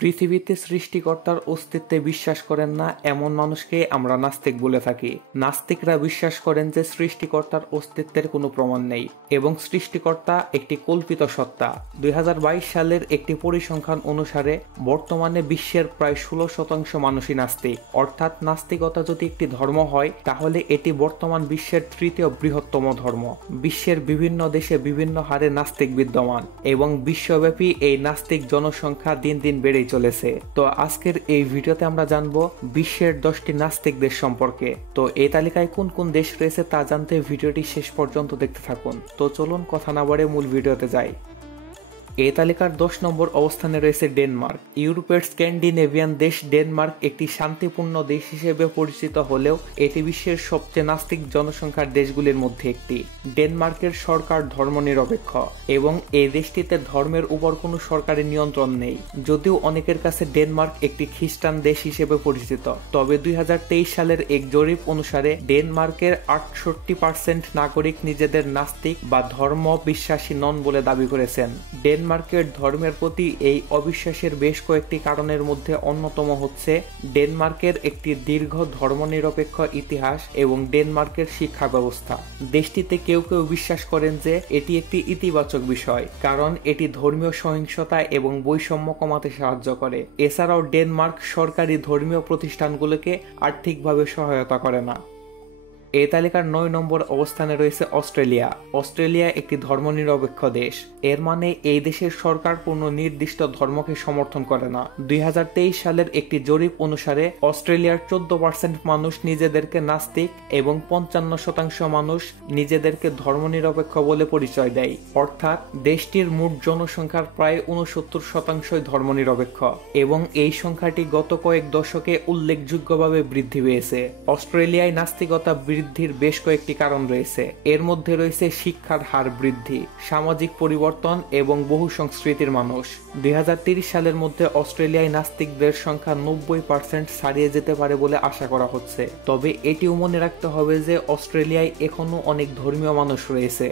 পৃথিবীতে সৃষ্টিকর্তার অস্তিত্বে বিশ্বাস করেন না এমন মানুষকে আমরা নাস্তিক বলে থাকি। নাস্তিকরা বিশ্বাস করেন যে সৃষ্টিকর্তার অস্তিত্বের কোনো প্রমাণ নেই এবং সৃষ্টিকর্তা একটি কল্পিত সত্তা। 2022 সালের একটি পরিসংখ্যান অনুসারে বর্তমানে বিশ্বের প্রায় 16% মানুষই নাস্তিক। অর্থাৎ নাস্তিকতা যদি একটি ধর্ম হয় তাহলে এটি বর্তমান বিশ্বের তৃতীয় বৃহত্তম ধর্ম। বিশ্বের বিভিন্ন দেশে বিভিন্ন হারে নাস্তিক বিদ্যমান এবং বিশ্বব্যাপী এই নাস্তিক জনসংখ্যা দিন দিন বেড়েই চলেছে। তো আজকের এই ভিডিওতে আমরা জানবো বিশ্বের 10টি নাস্তিক দেশ সম্পর্কে। তো এই তালিকায় কোন কোন দেশ রয়েছে তা জানতে ভিডিওটি শেষ পর্যন্ত দেখতে থাকুন। তো চলুন কথা না বাড়িয়ে মূল ভিডিওতে যাই। এই তালিকার 10 নম্বর অবস্থানে রয়েছে ডেনমার্ক। ইউরোপের স্ক্যান্ডিনেভিয়ান দেশ ডেনমার্ক একটি শান্তিপূর্ণ দেশ হিসেবে পরিচিত হলেও এটি বিশ্বের সবচেয়ে নাস্তিক জনসংখ্যার দেশগুলির মধ্যে একটি। ডেনমার্কের সরকার ধর্মনিরপেক্ষ এবং এই দেশটিতে ধর্মের উপর কোনো সরকারি নিয়ন্ত্রণ নেই। যদিও অনেকের কাছে ডেনমার্ক একটি খ্রিস্টান দেশ হিসেবে পরিচিত, তবে 2023 সালের এক জরিপ অনুসারে ডেনমার্কের 68% নাগরিক নিজেদের নাস্তিক বা ধর্ম বিশ্বাসী নন বলে দাবি করেছেন। ডেনমার্কের ধর্মের প্রতি এই অবিশ্বাসের বেশ কয়েকটি কারণের মধ্যে অন্যতম হচ্ছে ডেনমার্কের একটি দীর্ঘ ধর্মনিরপেক্ষ ইতিহাস এবং ডেনমার্কের শিক্ষা ব্যবস্থা। দেশটিতে কেউ কেউ বিশ্বাস করেন যে এটি একটি ইতিবাচক বিষয়, কারণ এটি ধর্মীয় সহিংসতা এবং বৈষম্য কমাতে সাহায্য করে। এছাড়াও ডেনমার্ক সরকারি ধর্মীয় প্রতিষ্ঠানগুলোকে আর্থিকভাবে সহায়তা করে না। এই তালিকার 9 নম্বর অবস্থানে রয়েছে অস্ট্রেলিয়া। অস্ট্রেলিয়া একটি ধর্মনিরপেক্ষ দেশ। এর মানে এই দেশের সরকার কোনো নির্দিষ্ট ধর্মকে সমর্থন করে না। 2023 সালের একটি জরিপ অনুসারে অস্ট্রেলিয়ার 14% মানুষ নিজেদেরকে নাস্তিক এবং 55% মানুষ নিজেদেরকে ধর্মনিরপেক্ষ বলে পরিচয় দেয়। অর্থাৎ দেশটির মোট জনসংখ্যার প্রায় 69% ধর্মনিরপেক্ষ এবং এই সংখ্যাটি গত কয়েক দশকে উল্লেখযোগ্যভাবে বৃদ্ধি পেয়েছে। অস্ট্রেলিয়ায় নাস্তিকতা বৃদ্ধির বেশ কয়েকটি কারণ রয়েছে। এর মধ্যে রয়েছে শিক্ষার হার বৃদ্ধি, সামাজিক পরিবর্তন এবং বহু সংস্কৃতির মানুষ। 2030 সালের মধ্যে অস্ট্রেলিয়ায় নাস্তিকদের সংখ্যা 90% ছাড়িয়ে যেতে পারে বলে আশা করা হচ্ছে। তবে এটিও মনে রাখতে হবে যে অস্ট্রেলিয়ায় এখনো অনেক ধর্মীয় মানুষ রয়েছে।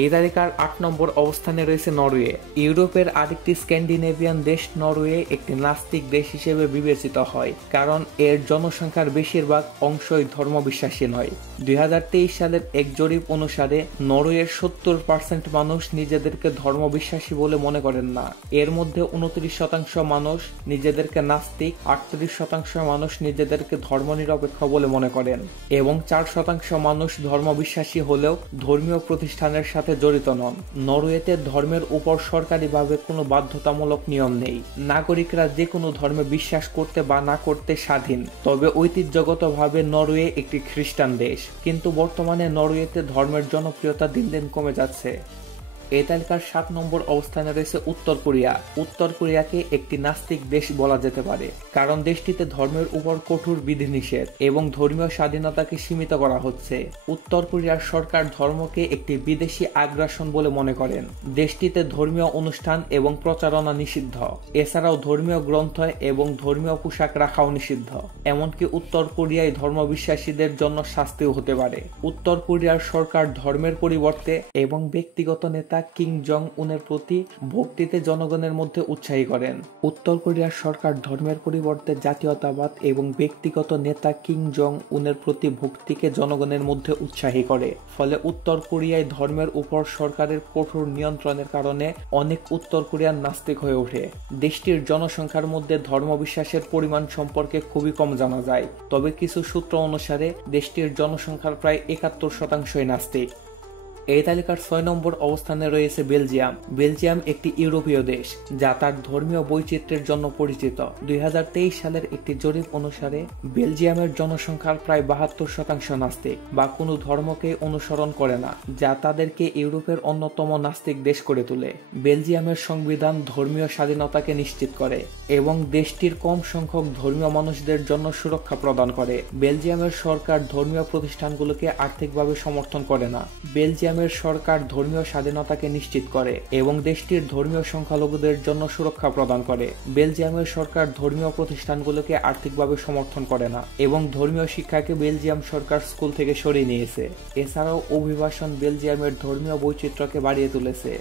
এই তালিকার 8 নম্বর অবস্থানে রয়েছে নরওয়ে। ইউরোপের আরেকটি স্ক্যান্ডিনেভিয়ান দেশ নরওয়ে একটি নাস্তিক দেশ হিসেবে বিবেচিত হয়, কারণ এর জনসংখ্যার বেশিরভাগ অংশই ধর্মবিশ্বাসী নয়। 2023 সালের এক জরিপ অনুসারে নরওয়ের 70% মানুষ নিজেদেরকে ধর্মবিশ্বাসী বলে মনে করেন না। এর মধ্যে 29% মানুষ নিজেদেরকে নাস্তিক, 38% মানুষ নিজেদেরকে ধর্মনিরপেক্ষ বলে মনে করেন এবং 4% মানুষ ধর্মবিশ্বাসী হলেও ধর্মীয় প্রতিষ্ঠানের সাথে জড়িত নন। নরওয়েতে ধর্মের উপর সরকারিভাবে কোনো বাধ্যতামূলক নিয়ম নেই। নাগরিকরা যে কোনো ধর্মে বিশ্বাস করতে বা না করতে স্বাধীন। তবে ঐতিহ্যগতভাবে নরওয়ে একটি খ্রিস্টান দেশ, কিন্তু বর্তমানে নরওয়েতে ধর্মের জনপ্রিয়তা দিন দিন কমে যাচ্ছে। এই তালিকার 7 নম্বর অবস্থানে রয়েছে উত্তর কোরিয়া। উত্তর কোরিয়াকে একটি নাস্তিক দেশ বলা যেতে পারে, কারণ দেশটিতে ধর্মের উপর কঠোর বিধিনিষেধ এবং ধর্মীয় স্বাধীনতাকে সীমিত করা হচ্ছে। উত্তর কোরিয়ার সরকার ধর্মকে একটি বিদেশি আগ্রাসন বলে মনে করেন। দেশটিতে ধর্মীয় অনুষ্ঠান এবং প্রচারণা নিষিদ্ধ। এছাড়াও ধর্মীয় গ্রন্থ এবং ধর্মীয় পোশাক রাখাও নিষিদ্ধ। এমনকি উত্তর কোরিয়ায় ধর্মবিশ্বাসীদের জন্য শাস্তিও হতে পারে। উত্তর কোরিয়ার সরকার ধর্মের পরিবর্তে এবং ব্যক্তিগত নেতা কিম জং উনের প্রতি ভক্তিতে জনগণের মধ্যে উৎসাহী করেন। উত্তর কোরিয়ার সরকার ধর্মের পরিবর্তে জাতীয়তাবাদ এবং ব্যক্তিগত নেতা কিম জং উনের প্রতি ভক্তিকে জনগণের মধ্যে উৎসাহী করে। ফলে উত্তর কোরিয়ায় ধর্মের উপর সরকারের কঠোর নিয়ন্ত্রণের কারণে অনেক উত্তর কোরিয়ান নাস্তিক হয়ে ওঠে। দেশটির জনসংখ্যার মধ্যে ধর্মবিশ্বাসের পরিমাণ সম্পর্কে খুবই কম জানা যায়, তবে কিছু সূত্র অনুসারে দেশটির জনসংখ্যার প্রায় 71% নাস্তিক। এই তালিকার 6 নম্বর অবস্থানে রয়েছে বেলজিয়াম। বেলজিয়াম একটি ইউরোপীয় দেশ যা তার ধর্মীয় বৈচিত্র্যের জন্য পরিচিত। 2023 সালের একটি জরিপ অনুসারে বেলজিয়ামের জনসংখ্যার প্রায় 72% নাস্তিক বা কোনো ধর্মকে অনুসরণ করে না, যা তাদেরকে ইউরোপের অন্যতম নাস্তিক দেশ করে তোলে। বেলজিয়ামের সংবিধান ধর্মীয় স্বাধীনতাকে নিশ্চিত করে এবং দেশটির কম সংখ্যক ধর্মীয় মানুষদের জন্য সুরক্ষা প্রদান করে। বেলজিয়ামের সরকার ধর্মীয় প্রতিষ্ঠানগুলোকে আর্থিকভাবে সমর্থন করে না। বেলজিয়াম সরকার ধর্মীয় স্বাধীনতাকে নিশ্চিত করে এবং দেশটির ধর্মীয় সংখ্যালঘুদের জন্য সুরক্ষা প্রদান করে। বেলজিয়ামের সরকার ধর্মীয় প্রতিষ্ঠানগুলোকে আর্থিকভাবে সমর্থন করে না এবং ধর্মীয় শিক্ষাকে বেলজিয়াম সরকার স্কুল থেকে সরিয়ে নিয়েছে। এছাড়াও অভিবাসন বেলজিয়ামের ধর্মীয় বৈচিত্র্যকে বাড়িয়ে তুলেছে।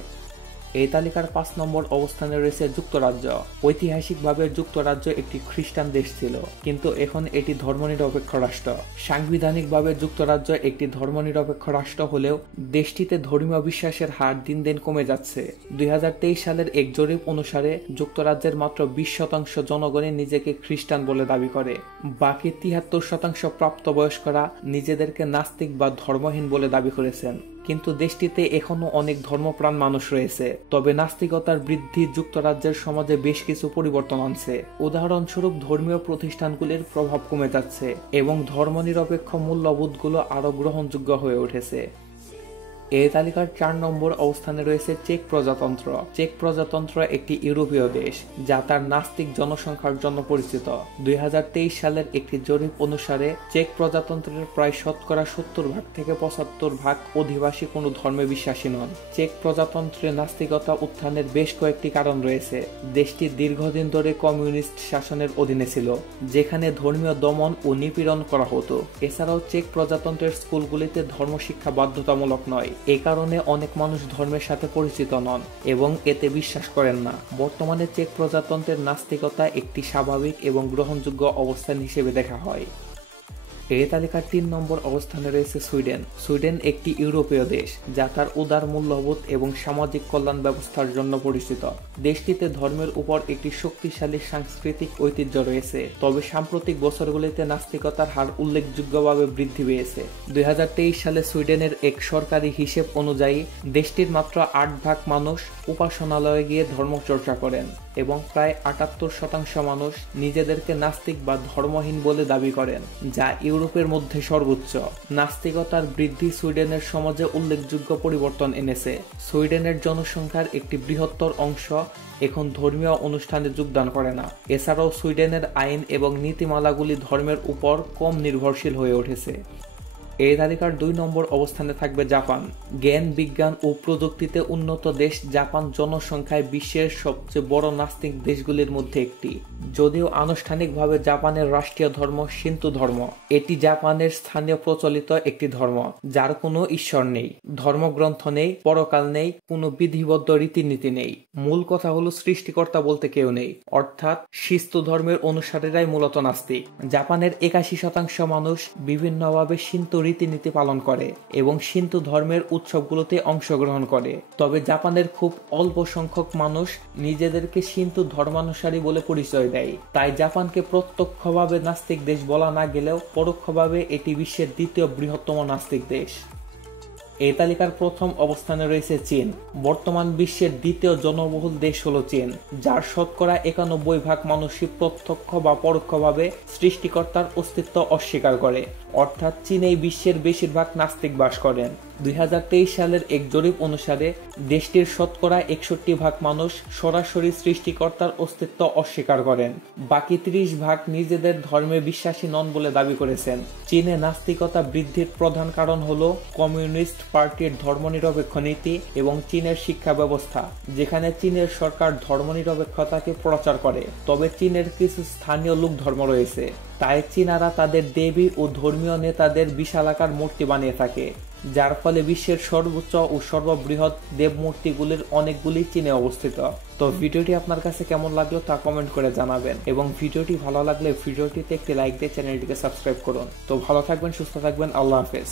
এই তালিকার 5 নম্বর অবস্থানে রয়েছে যুক্তরাজ্য। ঐতিহাসিকভাবে যুক্তরাজ্য একটি খ্রিস্টান দেশ ছিল, কিন্তু এখন এটি ধর্মনিরপেক্ষ রাষ্ট্র। সাংবিধানিকভাবে যুক্তরাজ্য একটি ধর্মনিরপেক্ষ রাষ্ট্র হলেও দেশটিতে ধর্মীয় বিশ্বাসের হার দিন দিন কমে যাচ্ছে। 2023 সালের এক জরিপ অনুসারে যুক্তরাজ্যের মাত্র 20% জনগণই নিজেকে খ্রিস্টান বলে দাবি করে। বাকি 73% প্রাপ্তবয়স্করা নিজেদেরকে নাস্তিক বা ধর্মহীন বলে দাবি করেছেন। কিন্তু দেশটিতে এখনো অনেক ধর্মপ্রাণ মানুষ রয়েছে। তবে নাস্তিকতার বৃদ্ধি যুক্তরাজ্যের সমাজে বেশ কিছু পরিবর্তন আনছে। উদাহরণস্বরূপ ধর্মীয় প্রতিষ্ঠানগুলির প্রভাব কমে যাচ্ছে এবং ধর্মনিরপেক্ষ মূল্যবোধগুলো আরো গ্রহণযোগ্য হয়ে উঠেছে। এই তালিকার 4 নম্বর অবস্থানে রয়েছে চেক প্রজাতন্ত্র। চেক প্রজাতন্ত্র একটি ইউরোপীয় দেশ যা তার নাস্তিক জনসংখ্যার জন্য পরিচিত। 2023 সালের একটি জরিপ অনুসারে চেক প্রজাতন্ত্রের প্রায় 70% থেকে 75% অধিবাসী কোনো ধর্মে বিশ্বাসী নন। চেক প্রজাতন্ত্রে নাস্তিকতা উত্থানের বেশ কয়েকটি কারণ রয়েছে। দেশটি দীর্ঘদিন ধরে কমিউনিস্ট শাসনের অধীনে ছিল, যেখানে ধর্মীয় দমন ও নিপীড়ন করা হতো। এছাড়াও চেক প্রজাতন্ত্রের স্কুলগুলিতে ধর্মশিক্ষা বাধ্যতামূলক নয়। এই কারণে অনেক মানুষ ধর্মের সাথে পরিচিত নন এবং এতে বিশ্বাস করেন না। বর্তমানে চেক প্রজাতন্ত্রের নাস্তিকতা একটি স্বাভাবিক এবং গ্রহণযোগ্য অবস্থান হিসেবে দেখা হয়। এই তালিকার 3 নম্বর অবস্থানে রয়েছে সুইডেন। সুইডেন একটি ইউরোপীয় দেশ যা তার উদার মূল্যবোধ এবং সামাজিক কল্যাণ ব্যবস্থার জন্য পরিচিত। দেশটিতে ধর্মের উপর একটি শক্তিশালী সাংস্কৃতিক ঐতিহ্য রয়েছে, তবে সাম্প্রতিক বছরগুলিতে নাস্তিকতার হার উল্লেখযোগ্যভাবে বৃদ্ধি পেয়েছে। 2023 সালে সুইডেনের এক সরকারি হিসেব অনুযায়ী দেশটির মাত্র 8% মানুষ উপাসনালয়ে গিয়ে ধর্মচর্চা করেন এবং প্রায় 78% মানুষ নিজেদেরকে নাস্তিক বা ধর্মহীন বলে দাবি করেন, যা ইউরোপের মধ্যে সর্বোচ্চ। নাস্তিকতার বৃদ্ধি সুইডেনের সমাজে উল্লেখযোগ্য পরিবর্তন এনেছে। সুইডেনের জনসংখ্যার একটি বৃহত্তর অংশ এখন ধর্মীয় অনুষ্ঠানে যোগদান করে না। এছাড়াও সুইডেনের আইন এবং নীতিমালাগুলি ধর্মের উপর কম নির্ভরশীল হয়ে উঠেছে। এই তালিকার 2 নম্বর অবস্থানে থাকবে জাপান। জ্ঞান, বিজ্ঞান ও প্রযুক্তিতে উন্নত দেশ জাপান জনসংখ্যায় বিশ্বের সবচেয়ে বড় নাস্তিক দেশগুলির মধ্যে একটি। যদিও আনুষ্ঠানিকভাবে জাপানের রাষ্ট্রীয় ধর্ম শিন্তো ধর্ম, এটি জাপানের স্থানীয় প্রচলিত একটি ধর্ম যার কোনো ঈশ্বর নেই, ধর্মগ্রন্থ নেই, পরকাল নেই, কোনো বিধিবদ্ধ রীতিনীতি নেই। মূল কথা হলো সৃষ্টিকর্তা বলতে কেউ নেই, অর্থাৎ শিন্তো ধর্মের অনুসারীরাই মূলত নাস্তিক। জাপানের 81% মানুষ বিভিন্নভাবে শিন্তো রীতিনীতি পালন করে এবং শিন্তো ধর্মের উৎসবগুলোতে অংশগ্রহণ করে। তবে জাপানের খুব অল্প সংখ্যক মানুষ নিজেদেরকে শিন্তো ধর্মানুসারী বলে পরিচয় দেয়। তাই জাপানকে প্রত্যক্ষভাবে নাস্তিক দেশ বলা না গেলেও পরোক্ষভাবে এটি বিশ্বের 2য় বৃহত্তম নাস্তিক দেশ। এই তালিকার 1ম অবস্থানে রয়েছে চীন। বর্তমান বিশ্বের 2য় জনবহুল দেশ হলো চীন, যার শতকরা 91% মানুষই প্রত্যক্ষ বা পরোক্ষভাবে সৃষ্টিকর্তার অস্তিত্ব অস্বীকার করে। অর্থাৎ চীনে বিশ্বের বেশিরভাগ নাস্তিক বাস করেন। 2023 সালের এক জরিপ অনুসারে দেশটির শতকরা 61% মানুষ সরাসরি সৃষ্টিকর্তার অস্তিত্ব অস্বীকার করেন। বাকি 30% নিজেদের ধর্মে বিশ্বাসী নন বলে দাবি করেছেন। চীনে নাস্তিকতা বৃদ্ধির প্রধান কারণ হলো কমিউনিস্ট পার্টির ধর্মনিরপেক্ষ নীতি এবং চীনের শিক্ষা ব্যবস্থা, যেখানে চীনের সরকার ধর্মনিরপেক্ষতাকে প্রচার করে। তবে চীনের কিছু স্থানীয় লোক ধর্ম রয়েছে, তাই চীনারা তাদের দেবী ও ধর্মীয় নেতাদের বিশালাকার মূর্তি বানিয়ে থাকে, যার ফলে বিশ্বের সর্বোচ্চ ও সর্ববৃহৎ দেবমূর্তিগুলির অনেকগুলি চীনে অবস্থিত। তো ভিডিওটি আপনার কাছে কেমন লাগলো তা কমেন্ট করে জানাবেন এবং ভিডিওটি ভালো লাগলে ভিডিওটিতে একটি লাইক দিয়ে চ্যানেলটিকে সাবস্ক্রাইব করুন। তো ভালো থাকবেন, সুস্থ থাকবেন, আল্লাহ হাফেজ।